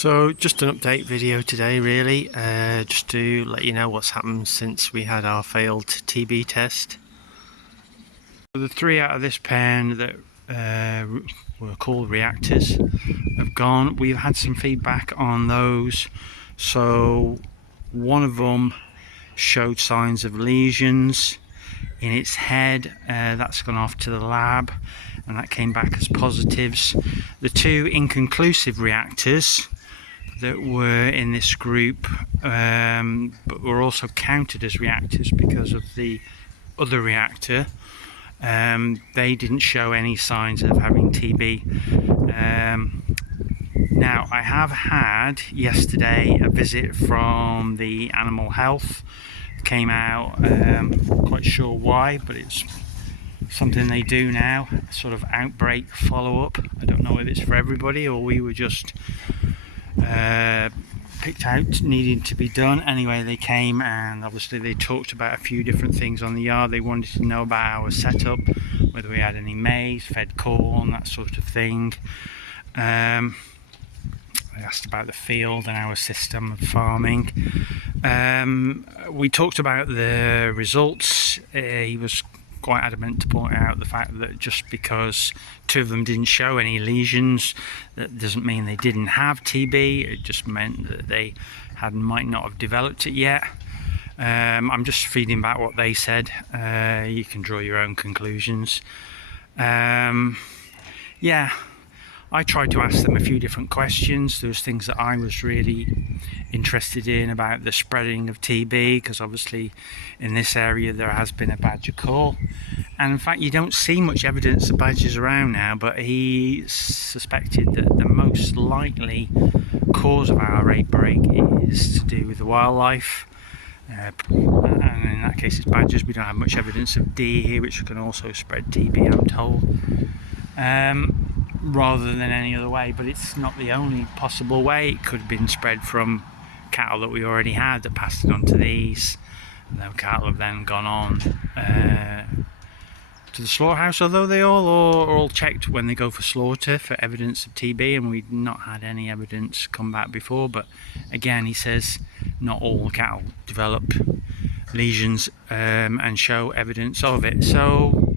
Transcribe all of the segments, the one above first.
So just an update video today really, just to let you know what's happened since we had our failed TB test. The 3 out of this pen that were called reactors have gone. We've had some feedback on those. So one of them showed signs of lesions in its head. That's gone off to the lab and that came back as positives. The 2 inconclusive reactors that were in this group but were also counted as reactors because of the other reactor, they didn't show any signs of having TB. Now I have had yesterday a visit from the animal health. Came out, quite sure why, but it's something they do now, sort of outbreak follow-up. I don't know if it's for everybody or we were just picked out needing to be done. Anyway, they came and obviously they talked about a few different things on the yard. They wanted to know about our setup, whether we had any maize, fed corn, that sort of thing. I asked about the field and our system of farming. We talked about the results. He was quite adamant to point out the fact that just because 2 of them didn't show any lesions, that doesn't mean they didn't have TB. It just meant that they might not have developed it yet. I'm just feeding back what they said. You can draw your own conclusions. Yeah, I tried to ask them a few different questions. There was things that I was really interested in about the spreading of TB, because obviously in this area there has been a badger cull, and in fact you don't see much evidence of badgers around now, but he suspected that the most likely cause of our outbreak is to do with the wildlife, and in that case it's badgers. We don't have much evidence of deer here, which can also spread TB, I'm told, rather than any other way, but it's not the only possible way. It could have been spread from cattle that we already had that passed it on to these, and those cattle have then gone on to the slaughterhouse, although they are all checked when they go for slaughter for evidence of TB, and we've not had any evidence come back before. But again, he says not all cattle develop lesions and show evidence of it. So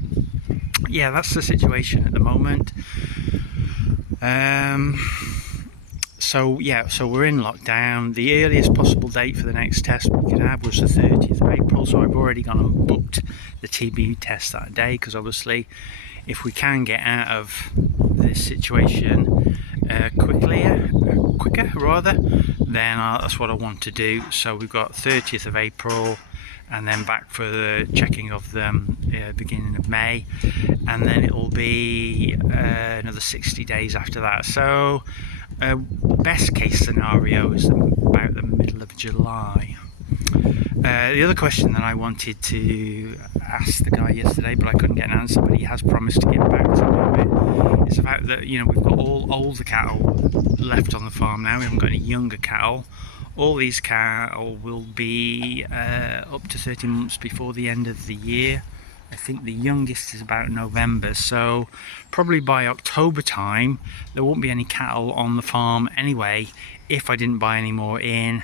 yeah, that's the situation at the moment. So we're in lockdown. The earliest possible date for the next test we could have was the 30th of April, so I've already gone and booked the TB test that day, because obviously if we can get out of this situation quicker rather, then that's what I want to do. So we've got 30th of April and then back for the checking of them beginning of May, and then it'll be another 60 days after that. So best case scenario is about the middle of July. The other question that I wanted to ask the guy yesterday, but I couldn't get an answer, but he has promised to get back to me, is the fact that, you know, we've got all older cattle left on the farm now. We haven't got any younger cattle. All these cattle will be up to 30 months before the end of the year. I think the youngest is about November, so probably by October time there won't be any cattle on the farm anyway, if I didn't buy any more in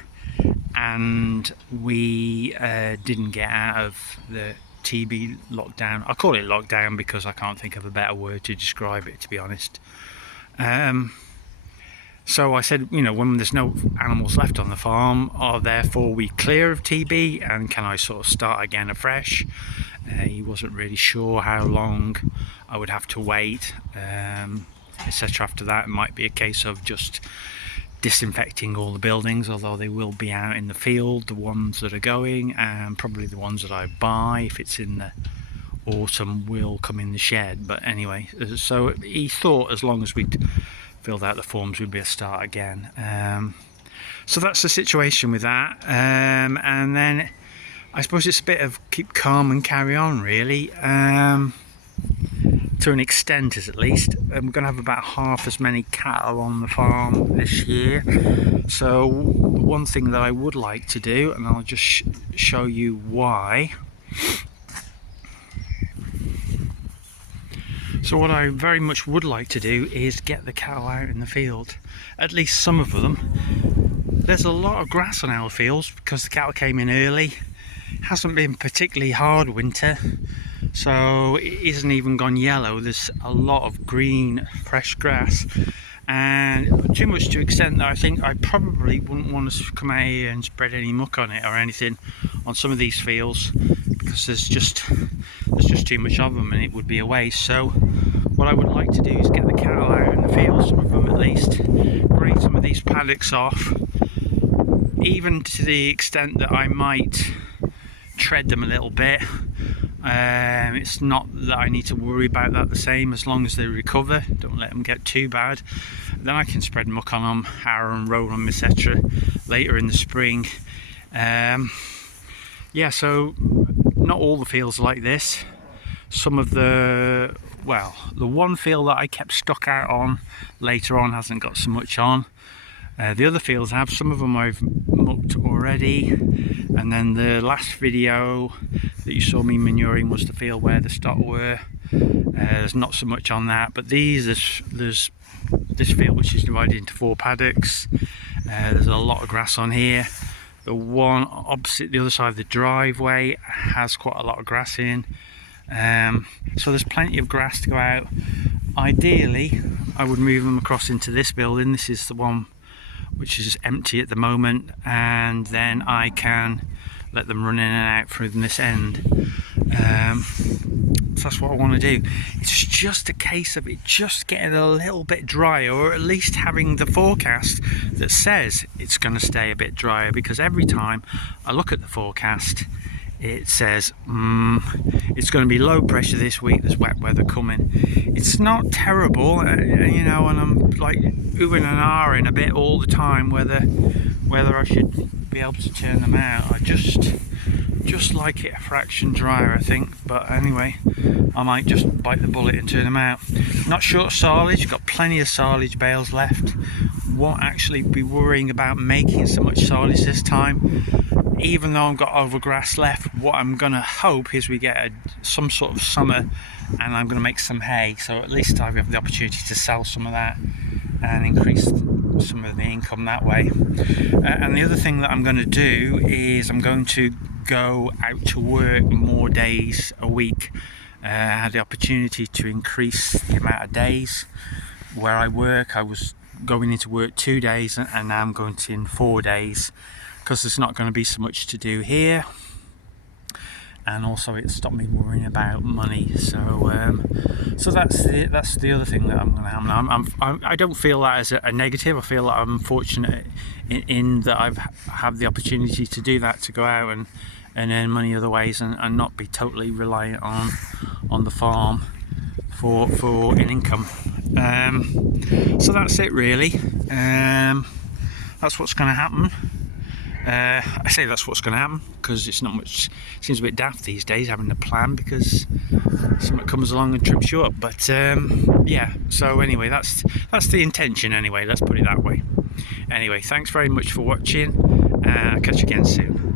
and we didn't get out of the TB lockdown. I call it lockdown because I can't think of a better word to describe it, to be honest. So I said, you know, when there's no animals left on the farm, are therefore we clear of TB, and can I sort of start again afresh? He wasn't really sure how long I would have to wait, etc. After that, it might be a case of just disinfecting all the buildings, although they will be out in the field, the ones that are going, and probably the ones that I buy, if it's in the autumn, will come in the shed. But anyway, so he thought as long as we'd filled out the forms we'd be a start again. So that's the situation with that, and then I suppose it's a bit of keep calm and carry on really, to an extent at least. We're going to have about half as many cattle on the farm this year. So one thing that I would like to do, and I'll just show you why. So what I very much would like to do is get the cattle out in the field, at least some of them. There's a lot of grass on our fields because the cattle came in early. It hasn't been particularly hard winter, so it isn't even gone yellow. There's a lot of green, fresh grass, and too much to extent that I think I probably wouldn't want to come out here and spread any muck on it or anything on some of these fields, because there's just too much of them and it would be a waste. So what I would like to do is get the cattle out in the field, some of them at least, grade some of these paddocks off, even to the extent that I might tread them a little bit. It's not that I need to worry about that the same, as long as they recover, don't let them get too bad. Then I can spread muck on them, harrow and roll them, etc. later in the spring. Yeah, so not all the fields are like this. Some of the one field that I kept stuck out on later on hasn't got so much on. The other fields have, some of them I've mucked already, and then the last video that you saw me manuring was the field where the stock were. There's not so much on that, but there's this field which is divided into 4 paddocks. There's a lot of grass on here. The one opposite the other side of the driveway has quite a lot of grass in. So there's plenty of grass to go out. Ideally, I would move them across into this building. This is the one which is empty at the moment, and then I can let them run in and out from this end. So that's what I want to do. It's just a case of it just getting a little bit drier, or at least having the forecast that says it's going to stay a bit drier, because every time I look at the forecast it says it's going to be low pressure this week, there's wet weather coming. It's not terrible, you know, and I'm like oohing and ahhing a bit all the time whether I should be able to turn them out. I just like it a fraction drier, I think, but anyway, I might just bite the bullet and turn them out. Not short of silage, got plenty of silage bales left. Won't actually be worrying about making so much silage this time, even though I've got overgrass left. What I'm gonna hope is we get some sort of summer and I'm gonna make some hay, so at least I have the opportunity to sell some of that and increase some of the income that way. And the other thing that I'm going to do is I'm going to go out to work more days a week. I had the opportunity to increase the amount of days where I work. I was going into work 2 days and now I'm going to in 4 days, because there's not going to be so much to do here, and also it stopped me worrying about money. So that's the other thing that I'm going to have. I don't feel that as a negative. I feel that I'm fortunate in that I've had the opportunity to do that, to go out and earn money other ways, and not be totally reliant on the farm for an income. So that's it really. That's what's going to happen. I say that's what's going to happen because it's not much. Seems a bit daft these days having a plan, because something comes along and trips you up. But yeah, so anyway, that's the intention anyway, let's put it that way. Anyway, thanks very much for watching. I'll catch you again soon.